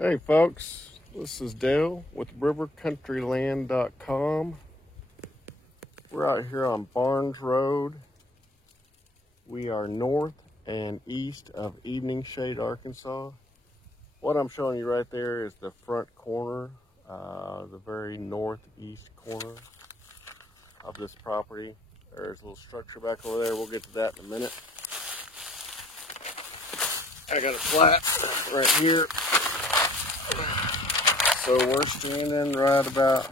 Hey folks, this is Dale with rivercountryland.com. We're out here on Barnes Road. We are north and east of Evening Shade, Arkansas. What I'm showing you right there is the front corner, the very northeast corner of this property. There's a little structure back over there. We'll get to that in a minute. I got a flat right here. So we're standing right about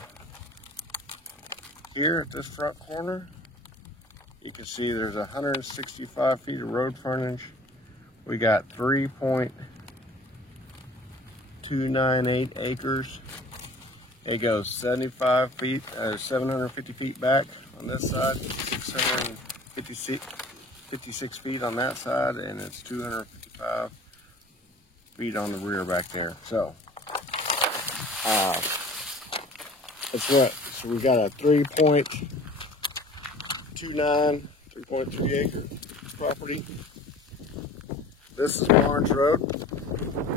here at this front corner. You can see there's 165 feet of road frontage. We got 3.298 acres. It goes 75 feet, 750 feet back on this side, 656 feet on that side, and it's 255 feet on the rear back there. So that's what. So we got a 3.3 acre property. This is Barnes Road.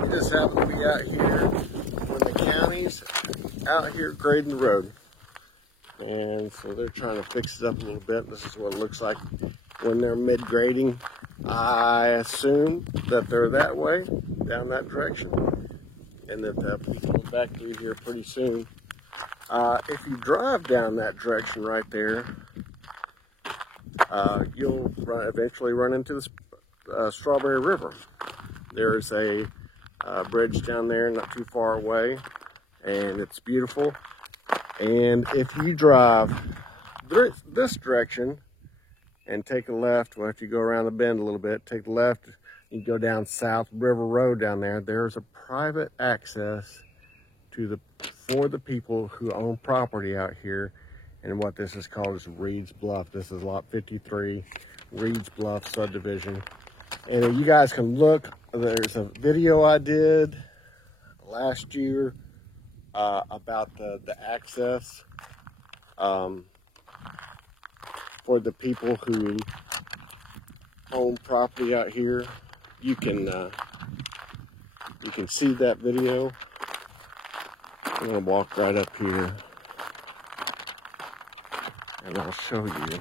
We just happen to be out here when the county's out here grading the road. And so they're trying to fix it up a little bit. This is what it looks like when they're mid-grading. I assume that they're that way, down that direction, and that people will back through here pretty soon. If you drive down that direction right there, you'll eventually run into the Strawberry River. There's a bridge down there not too far away, and it's beautiful. And if you drive this direction and take a left, well, if you go around the bend a little bit, take the left, you go down South River Road down there, there's a private access for the people who own property out here. And what this is called is Reed's Bluff. This is lot 53, Reed's Bluff subdivision. And you guys can look, there's a video I did last year about the access for the people who own property out here. You can see that video. I'm gonna walk right up here and I'll show you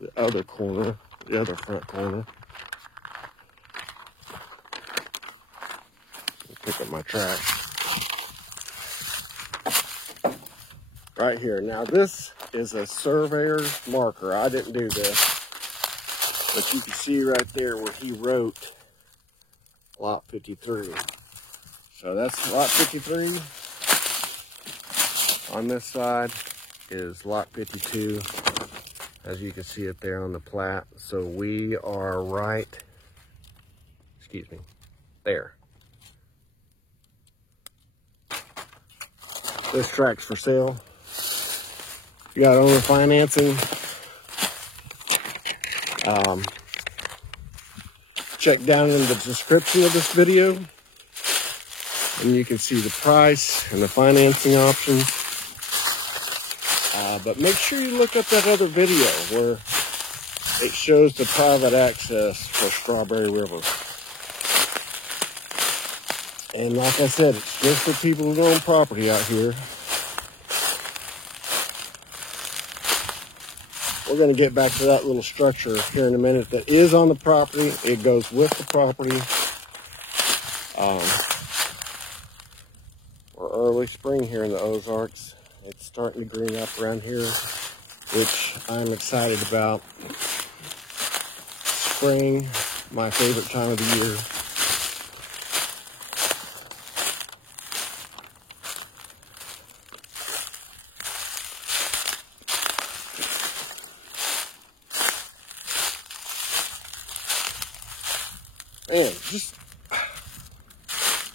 the other corner, the other front corner. Pick up my trash. Right here. Now this is a surveyor's marker. I didn't do this, but you can see right there where he wrote lot 53. So that's lot 53. On this side is lot 52, as you can see it there on the plat. So we are right, excuse me, there. This track's for sale. You got owner financing. Check down in the description of this video, and you can see the price and the financing options. But make sure you look up that other video where it shows the private access for Strawberry River. And like I said, it's just for people who own property out here. We're going to get back to that little structure here in a minute that is on the property. It goes with the property. We're early spring here in the Ozarks. It's starting to green up around here, which I'm excited about. Spring, my favorite time of the year. Man,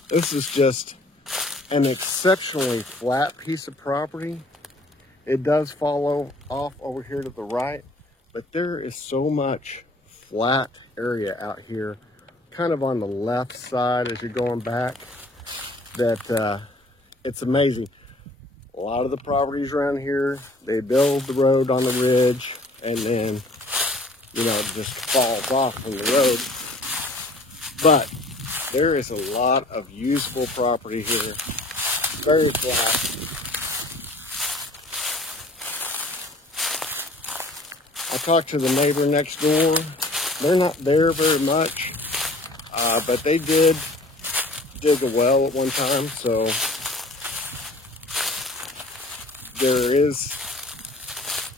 this is just an exceptionally flat piece of property. It does follow off over here to the right, but there is so much flat area out here, kind of on the left side as you're going back, that it's amazing. A lot of the properties around here, they build the road on the ridge and then, you know, it just falls off from the road. But There is a lot of usable property here. Very flat. I talked to the neighbor next door. They're not there very much, but they did dig a well at one time, so there is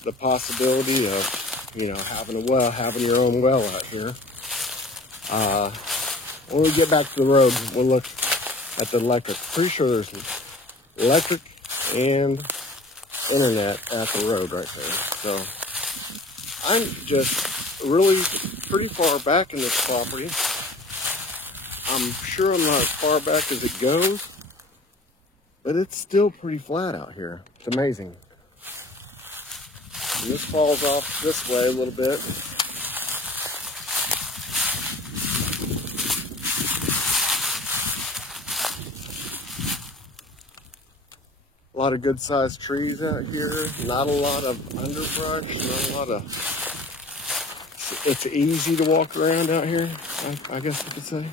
the possibility of, you know, having your own well out here. When we get back to the road, we'll look at the electric. Pretty sure there's electric and internet at the road right there. So I'm just really pretty far back in this property. I'm sure I'm not as far back as it goes, but it's still pretty flat out here. It's amazing. And this falls off this way a little bit. A lot of good sized trees out here. Not a lot of underbrush, not a lot of, it's easy to walk around out here, I guess you could say.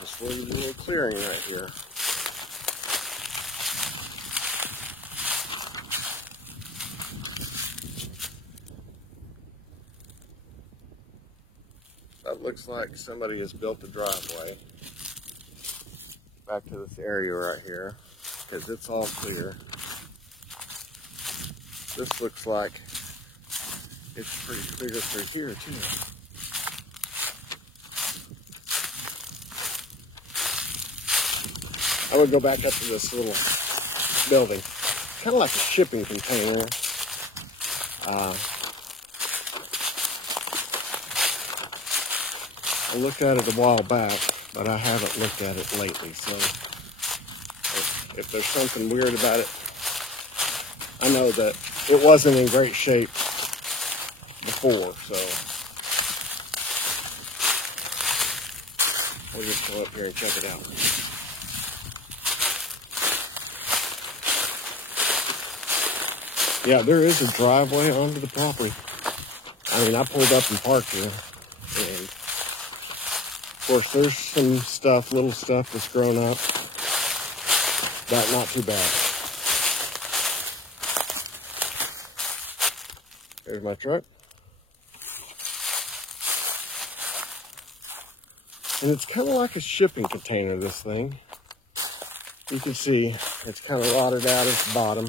This little clearing right here. That looks like somebody has built a driveway back to this area right here, because it's all clear. This looks like it's pretty clear through here too. I would go back up to this little building, kind of like a shipping container. I looked at it a while back, but I haven't looked at it lately, so if there's something weird about it, I know that it wasn't in great shape before, so we'll just go up here and check it out. Yeah, there is a driveway onto the property. I mean, I pulled up and parked here, and of course, there's some stuff, little stuff that's grown up, but not too bad. There's my truck. And it's kind of like a shipping container, this thing. You can see it's kind of rotted out at the bottom.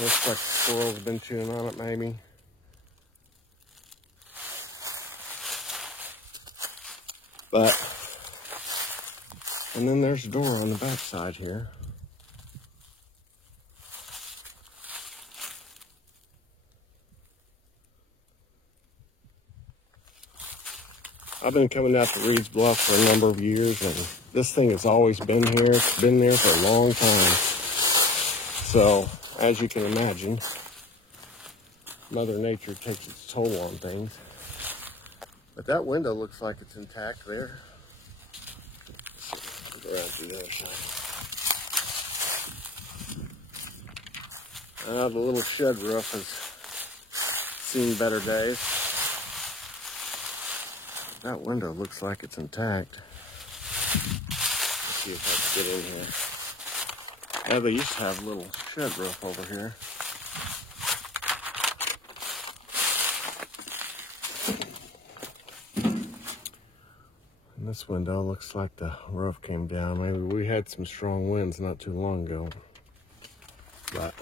Looks like the squirrel's been chewing on it, maybe. But, and then there's a door on the back side here. I've been coming out to Reed's Bluff for a number of years, and this thing has always been here. It's been there for a long time. So, as you can imagine, Mother Nature takes its toll on things. But that window looks like it's intact there. Let's go around to the other side. The little shed roof has seen better days. That window looks like it's intact. Let's see if I can get in here. Yeah, they used to have a little shed roof over here. This window looks like the roof came down. Maybe we had some strong winds not too long ago. But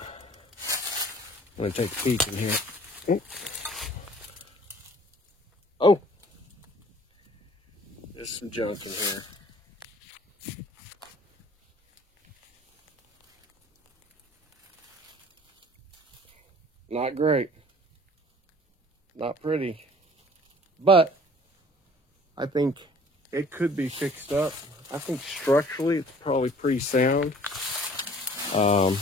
I'm gonna take a peek in here. Oh, there's some junk in here. Not great. Not pretty. But I think it could be fixed up. I think structurally it's probably pretty sound. What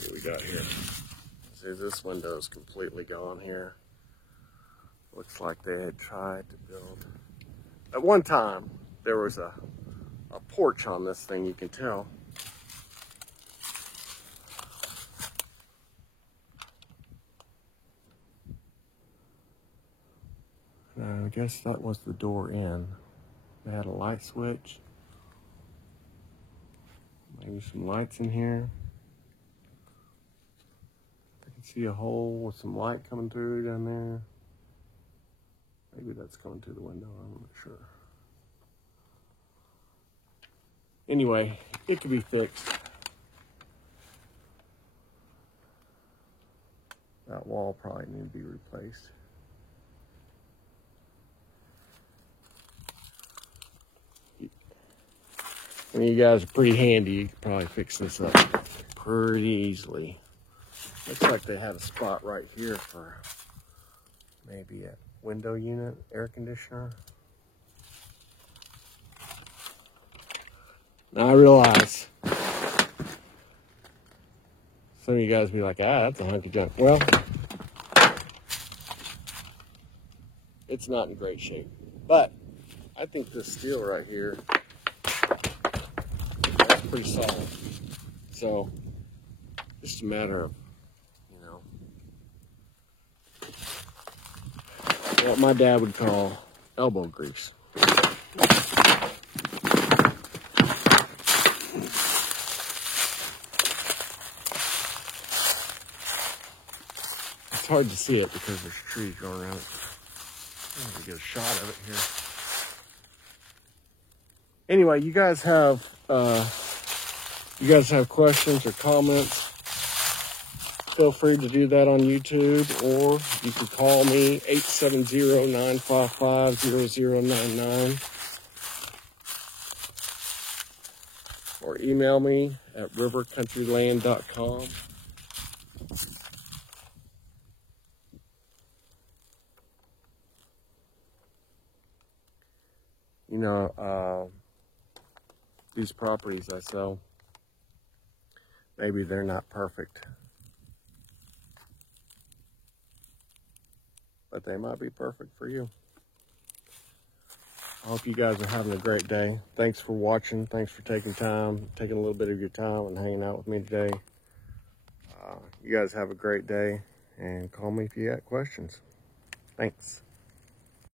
do we got here? See, this window is completely gone here. Looks like they had tried to build at one time, there was a porch on this thing, you can tell. I guess that was the door in. They had a light switch. Maybe some lights in here. I can see a hole with some light coming through down there. Maybe that's coming through the window, I'm not sure. Anyway, it could be fixed. That wall probably needs to be replaced. I mean, you guys are pretty handy. You could probably fix this up pretty easily. Looks like they had a spot right here for maybe a window unit, air conditioner. Now I realize some of you guys be like, that's a hunk of junk. Well, it's not in great shape. But I think this steel right here is pretty solid. So, just a matter of, what my dad would call elbow grease. It's hard to see it because there's trees growing around it. I'm gonna get a shot of it here. Anyway, you guys have questions or comments, feel free to do that on YouTube, or you can call me 870-955-0099 or email me at rivercountryland.com. You know, these properties I sell, maybe they're not perfect, but they might be perfect for you. I hope you guys are having a great day. Thanks for watching. Thanks for taking a little bit of your time and hanging out with me today. You guys have a great day, and call me if you got questions. Thanks.